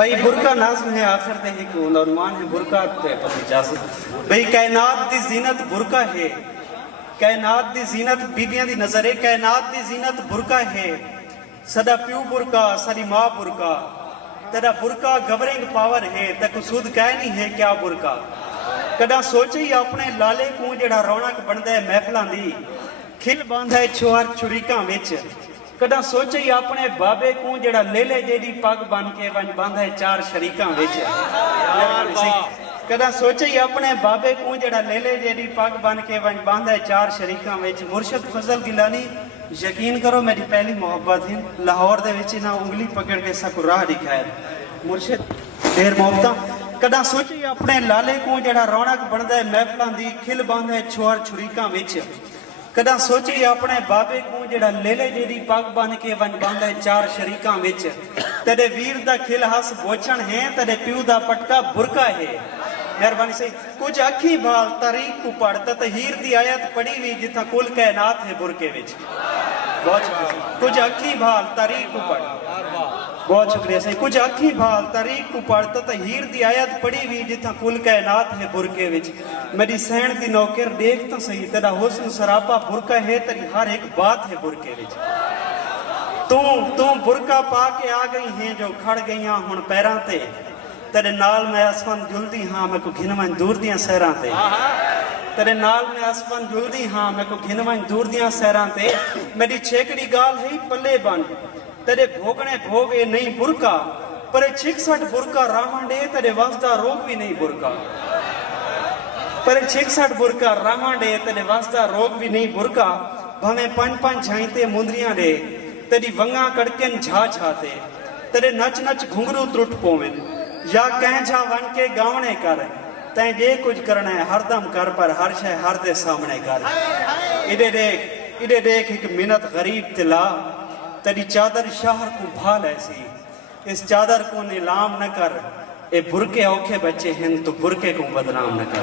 भाई बुरका नाज़म है आखिर ते एक उन्वान है बुरका ते पति इजाजत भाई कायनात दी जीनत बुरका है कायनात दी जीनत बीबियां दी नजर है कायनात दी जीनत बुरका है सदा प्यू बुरका सारी माँ बुरका तेरा बुरका गवरिंग पावर है ते कुसूद कह नहीं है क्या बुरका कदा सोचे ही अपने लाले को जेड़ा रौनक बनदा है महफिलां दी खिल बांधा है छोर छुरीकां विच कदा सोचे ही अपने बाबे को जेड़ा लेले जेदी पग बन के वंज बांधा है चार शरीकां विच कदा सोचे ही अपने बाबे को जेड़ा लेले जेदी पग बन के वंज बांधा है चार शरीकां विच मुर्शद फजल गिलानी यकीन करो मेरी पहली मोहब्बत है लाहौर दे विच ना उंगली पकड़ के सकु राह दिखाया मुर्शद ढेर मोहब्बत कदा सोची अपने लाले को जेड़ा रौनक बनदा है महफिलां दी खिल बांधा है छोर छुरीकां विच कदा सोची अपने बाबे को जेड़ा लेले जेदी पग बन के वन बांधा है चार शरीकां विच तेरे वीर दा खिल हस बोचण है तेरे प्यू दा पटका बुरका है मेहरबानी से कुछ अखी भाल तारीख को पढ़ तहीर दी आयत पढ़ी हुई जिथा कुल कायनात है बुरके विच बहुत कुछ अखी भाल तारीख को पढ़ बहुत शुक्रिया सही कुछ अखी भाल तारीख को पढ़ तहीर दी आयत पढ़ी हुई जिथा कुल कायनात है बुरके विच मेरी सहन दी नौकर देख तो सही तेरा हुस्न सरापा बुरका है तेरी हर एक बात है बुरके विच तू बुरका पा के आ गई है जो खड़ गईयां हुण पैरां ते तेरे नाल मैं आसमान जुलदी हाँ मैं को घिनवन दूर दियां सैरां ते तेरे नाल मैं आसमान जुलदी हाँ मैं को घिनवन दूर दियां सैरां ते मेरी छेकड़ी गाल है पल्ले बन तेरे भोगने भोग ये नहीं बुरका पर 66 बुरका रावंडे तेरे वास्ता रोग भी नहीं बुरका पर 66 बुरका रावंडे तेरे वास्ता रोग भी नहीं बुरका भवे 5-5 झाइते मुंदरियां दे तेरी वंगा कड़कन झा झाते तेरे नच नच घुंघरू त्रुट पोवेन या कह जा वन के गावने कर तैं जे कुछ करना है हरदम कर पर हर शय हर दे सामने कर इधे देख एक मिन्नत गरीब तिला तेरी चादर शहर को भाल ऐसी इस चादर को नीलाम न कर ए बुरके औखे बच्चे हैं तो बुरके को बदनाम न कर